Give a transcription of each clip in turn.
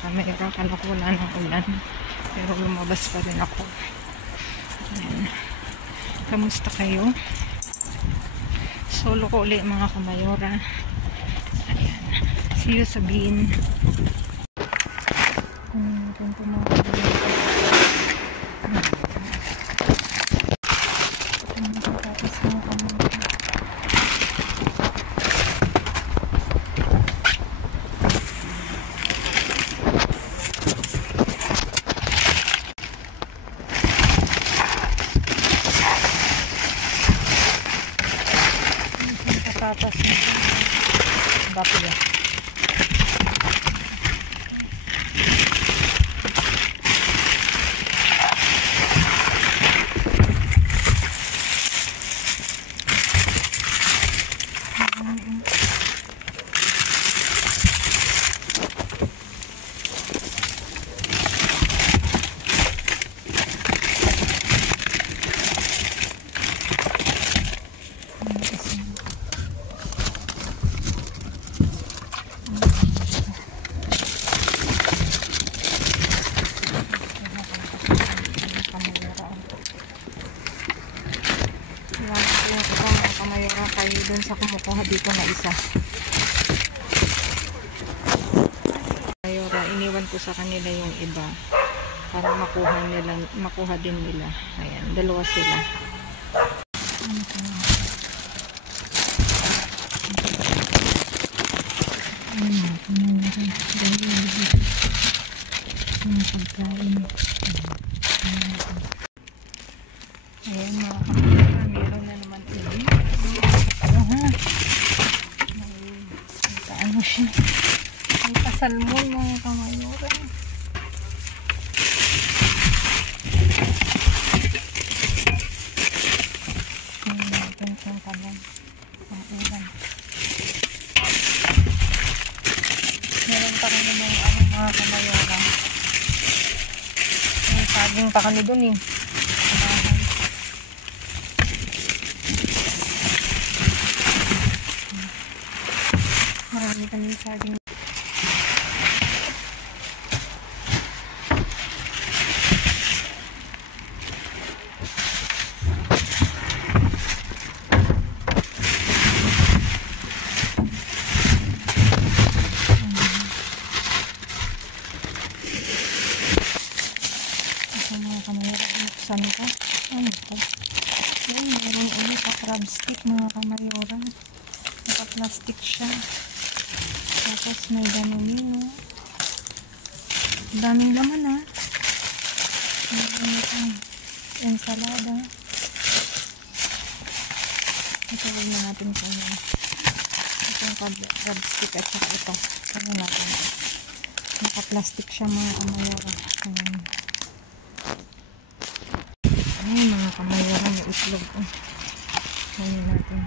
kamera. Kala ko wala ng ulan. Pero lumabas pa rin ako. Ayan. Kamusta kayo? Solo ko ulit mga kamayora. Ayan. See you sa Bean. Tapos bapo ya. Kayo dun sa kumukuha dito na isa. Mayora, iniwan ko sa kanila yung iba para makuha din nila. Ayan, dalawa sila. Ayan mga kapatid, meron na naman ulit. Ano siya? May pasalmon mga kamayora. Natin siyang kalang ang ulan. Meron pa rin naman mga kamayora. May saging pa kami dun eh. Marami kami saging. Ito mga kamayora, buksan ko. Ano ito? Yan, meron ulit sa crab stick mga kamayora. Naka-plastic siya. Tapos may ganun yun. Daming laman ha. Meron itong ensalada. Ito huwag na natin ito. Itong crab stick at saka ito. Kaya natin ito. Naka-plastic siya mga kamayora. Ay mga kamayora, may itlog. Kaya natin.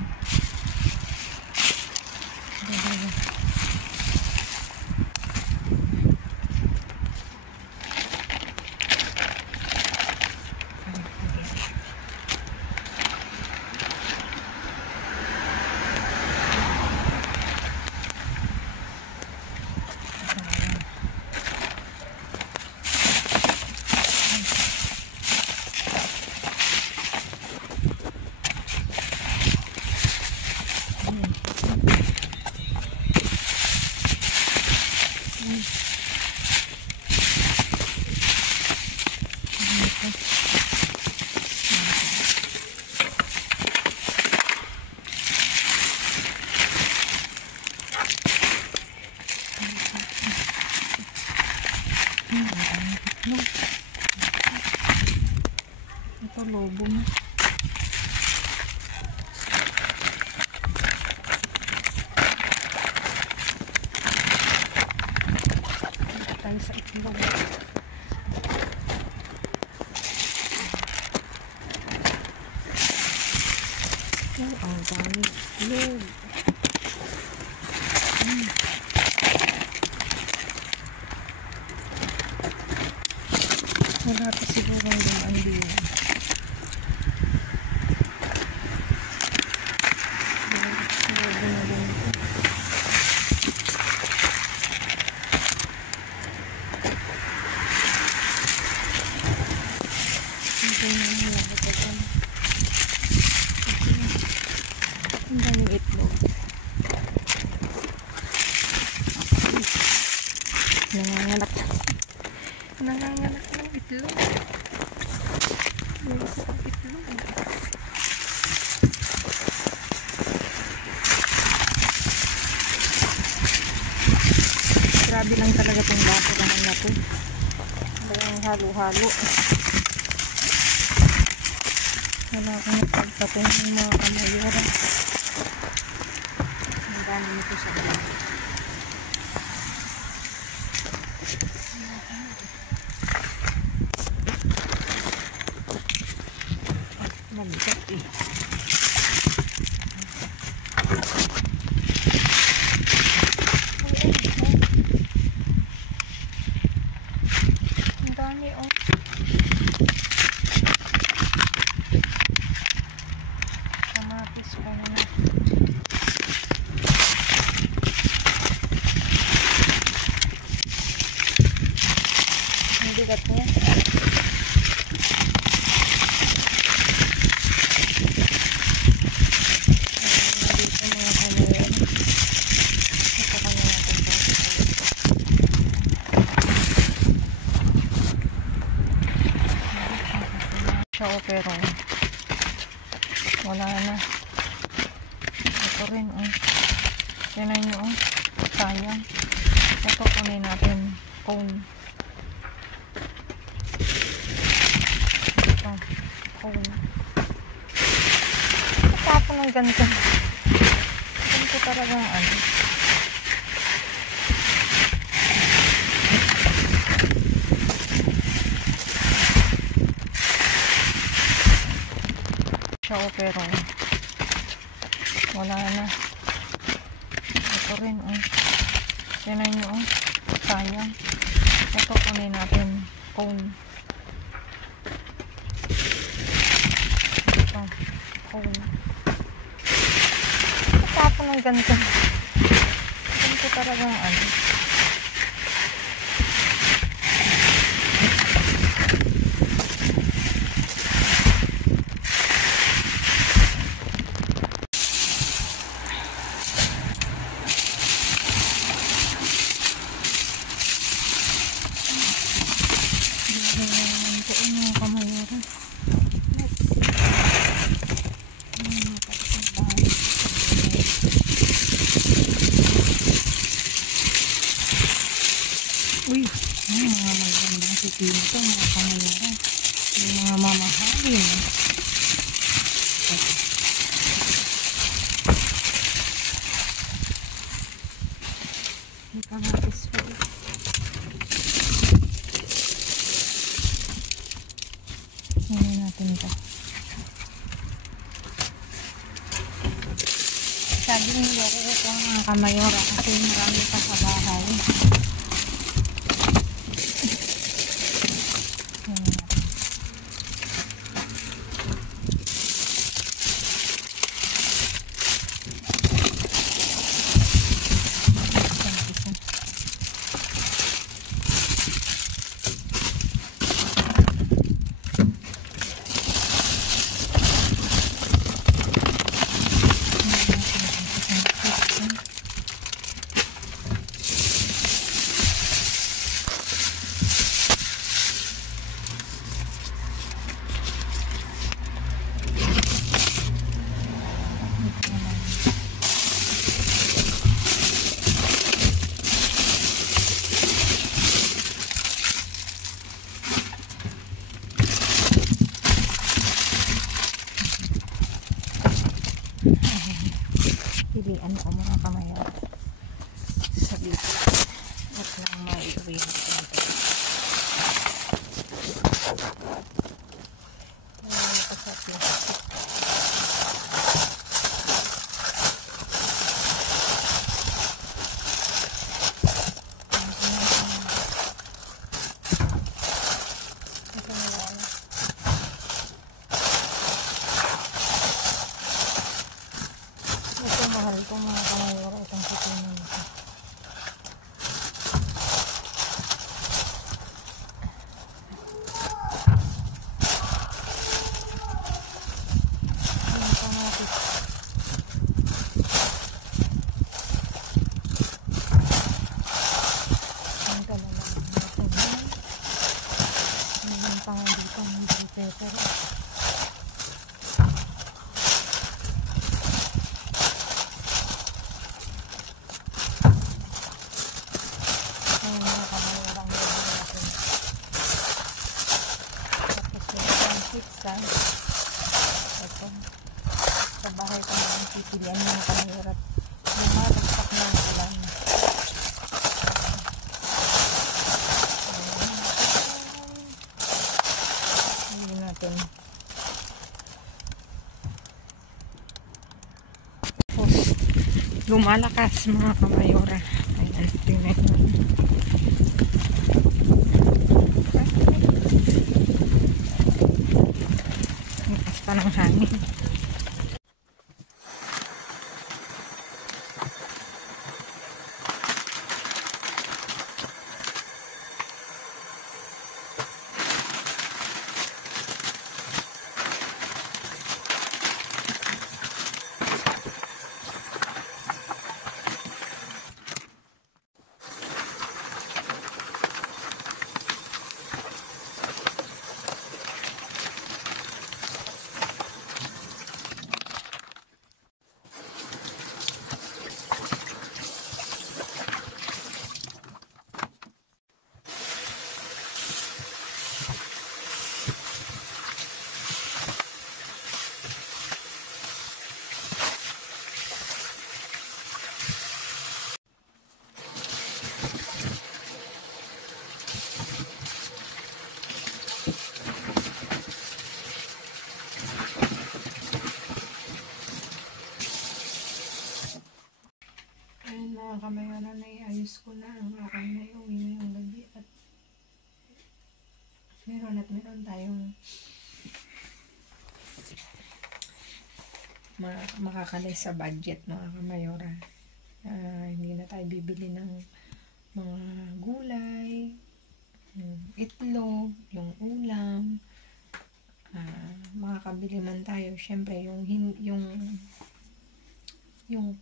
Ito lobo mo. Ito tayo sa itlog. Ang dami itlog. Wala pa siguro yung andiyan. Ang daming itlog. Nanganganak. Nanganganak ng itlog. May isang itlog. Grabe lang talaga itong baso naman na ito. Talagang halo-halo. Wala akong napagpatay ng mga kamayora. Ang dami nito sa mga. Mabigat eh. Ang dami oh. Kamatis pa naman. Ang bigat niya. Pero wala na. Ito rin oh. Tinan nyo oh. Sayang. Ito kunin natin cone. Ito cone. Tapos ng ganito. Ganito talagang ano. Pero wala na. Ito rin oh. Tinan nyo oh. Sayang. Ito kunin natin cone. Ito cone. Tapos ng ganito. Ganito talagang ano. Uy, mga magandang pipino ito, mga kamayara. Yung mga mamahalin. May kamatis po. Hindi natin ito. Sabi nyo ako ito mga kamayara kasi marami pa sa bahay. Pilian ko mga kamayara sa dito at lang maiuwi natin ito. Mahal ko mga kamayara itong pipino nito. Pang pepper. Ayun mga kamayurang gawin natin. Tapos yung pizza. Ito. Sa bahay ko na ang pipilian mga kamayurang. Lumalagsak ng ulan. Ayun natin. Tapos lumalakas mga kamayura. Ayan, tingnan nyo. Lakas pa ng hangin. Mga kamayana, naiayos ko na ang aking naiuwi ngayong gabi at meron tayong makakalay sa budget mga kamayora. Hindi na tayo bibili ng mga gulay, yung itlog, yung ulam. Makakabili man tayo syempre yung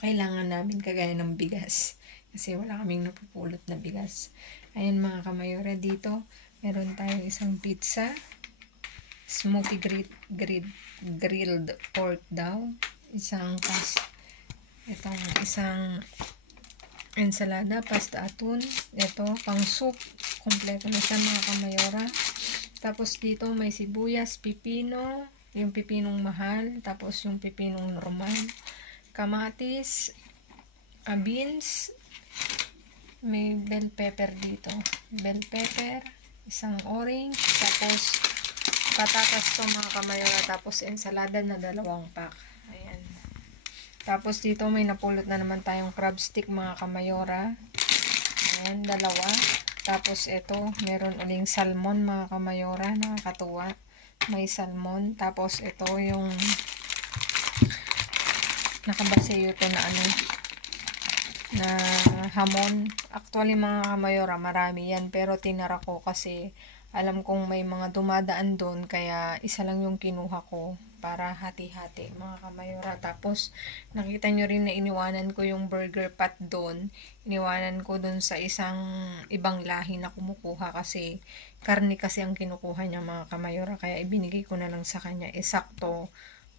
kailangan namin kagaya ng bigas kasi wala kaming napupulot na bigas. Ayan mga kamayora, dito meron tayong isang pizza, smoky grilled pork daw, isang ensalada, pasta atun, ito pang soup, kompleto na siya mga kamayora. Tapos dito may sibuyas, pipino, yung pipinong mahal, tapos yung pipinong normal, kamatis, beans, may bell pepper dito, bell pepper, isang orange, tapos patatas to mga kamayora, tapos ensalada na 2 pack. Ayan. Tapos dito may napulot na naman tayong crab stick mga kamayora. Ayan, 2. Tapos ito, meron uling salmon mga kamayora, nakakatuwa. May salmon. Tapos ito yung nakabaseyo to na hamon. Actually mga kamayora, marami yan, pero tinara ko kasi alam kong may mga dumadaan doon, kaya isa lang yung kinuha ko para hati-hati mga kamayora. Tapos nakita nyo rin na iniwanan ko yung burger pot doon, iniwanan ko doon sa isang ibang lahi na kumukuha kasi karne kasi ang kinukuha niya mga kamayora, kaya ibinigay ko na lang sa kanya. Sakto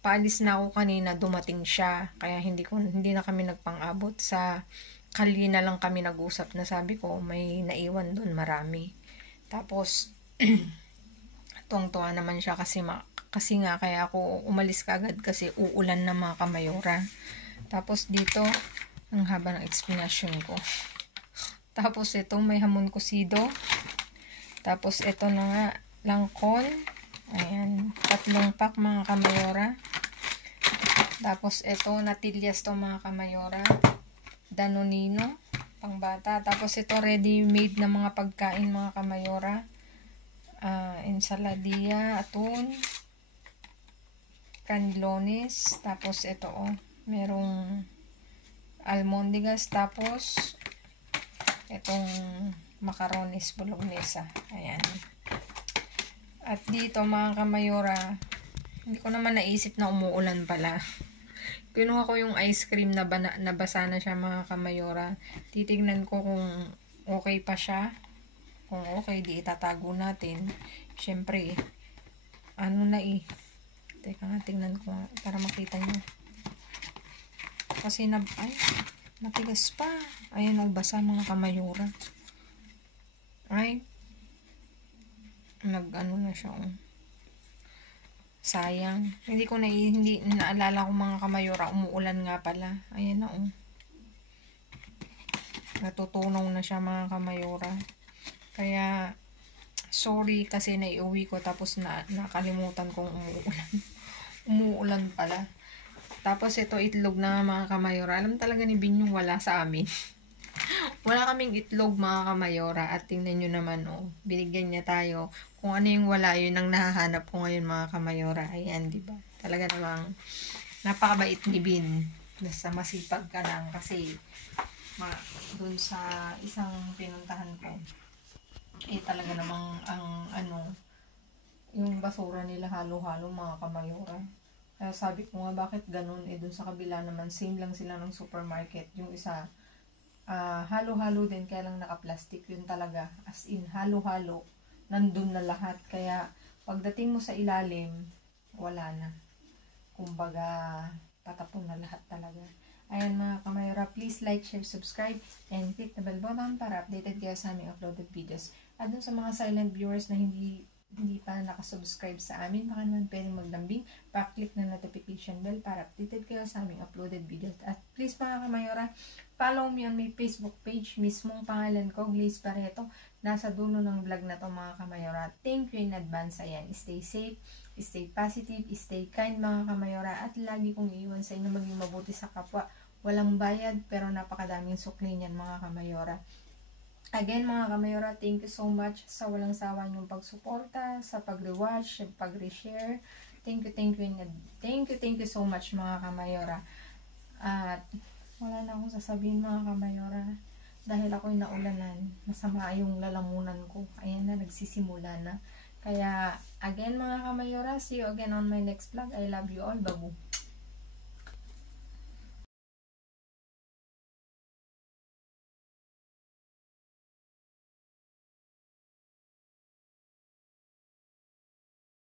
paalis na ako kanina, dumating siya. Kaya hindi na kami nagpang-abot. Sa kali na lang kami nag-usap na sabi ko, may naiwan doon marami. Tapos, tuwang-tuwa naman siya kasi nga kaya ako umalis kagad kasi uulan na mga kamayora. Tapos dito, ang haba ng explanation ko. Tapos ito, may hamon kusido. Tapos ito na nga, langkon. Ayan, 3 pack mga kamayora. Tapos ito, natillas to mga kamayora. Danonino, pang bata. Tapos ito, ready-made na mga pagkain mga kamayora. Ensaladilla, atun, canilones. Tapos ito merong almondigas. Tapos itong macaronis bolognesa. Ayan. At dito mga kamayora, hindi ko naman naisip na umuulan pala. Kinuha ko yung ice cream na nabasa na siya mga kamayora. Titignan ko kung okay pa siya. Kung okay, di itatago natin. Siyempre, ano na eh. Teka nga, tingnan ko nga para makita nyo. Kasi ay, matigas pa. Ayan, basa mga kamayura. Ay, ano na siya. Sayang. Hindi naalala ko mga kamayura. Umuulan nga pala. Ayan na natutunaw na siya mga kamayura. Kaya, sorry kasi naiuwi ko tapos nakalimutan kong umuulan. Umuulan pala. Tapos ito itlog na mga kamayora. Alam talaga ni Binyong wala sa amin. Wala kaming itlog mga kamayora. At tingnan nyo naman binigyan niya tayo. Kung ano yung wala, yun ang nahahanap ko ngayon mga kamayora. Ayan, diba? Talaga namang napakabait ni Bin. Basta masipag ka lang kasi dun sa isang pinuntahan ko. Talaga namang yung basura nila halo-halo mga kamayora. Kaya sabi ko nga bakit ganun dun sa kabila naman same lang sila ng supermarket. Yung isa halo-halo din kaya lang naka-plastic yun talaga. As in halo-halo nandun na lahat. Kaya pagdating mo sa ilalim wala na. Kumbaga patapon na lahat talaga. Ayan mga kamayora, please like, share, subscribe, and click the bell button para updated kayo sa aming uploaded videos. At dun sa mga silent viewers na hindi pa nakasubscribe sa amin, baka naman pwedeng maglambing, pa-click na notification bell para updated kayo sa aming uploaded videos. At please mga kamayora, follow me on my Facebook page, mismong pangalan ko, Glaze Barreto. Nasa dulo ng vlog na to mga kamayora. Thank you in advance. Ayan, stay safe, stay positive, stay kind mga kamayora. At lagi kong iiwan sa inyo maging mabuti sa kapwa. Walang bayad pero napakadaming sukli niyan mga kamayora. Again mga kamayora, thank you so much sa walang sawa niyong pagsuporta, sa pag-rewatch, pag-reshare. Thank you so much mga kamayora. At wala na akong sasabihin mga kamayora. Dahil ako'y naulanan, masama yung lalamunan ko. Ayan na, nagsisimula na. Kaya again mga kamayora, see you again on my next vlog. I love you all. Babu.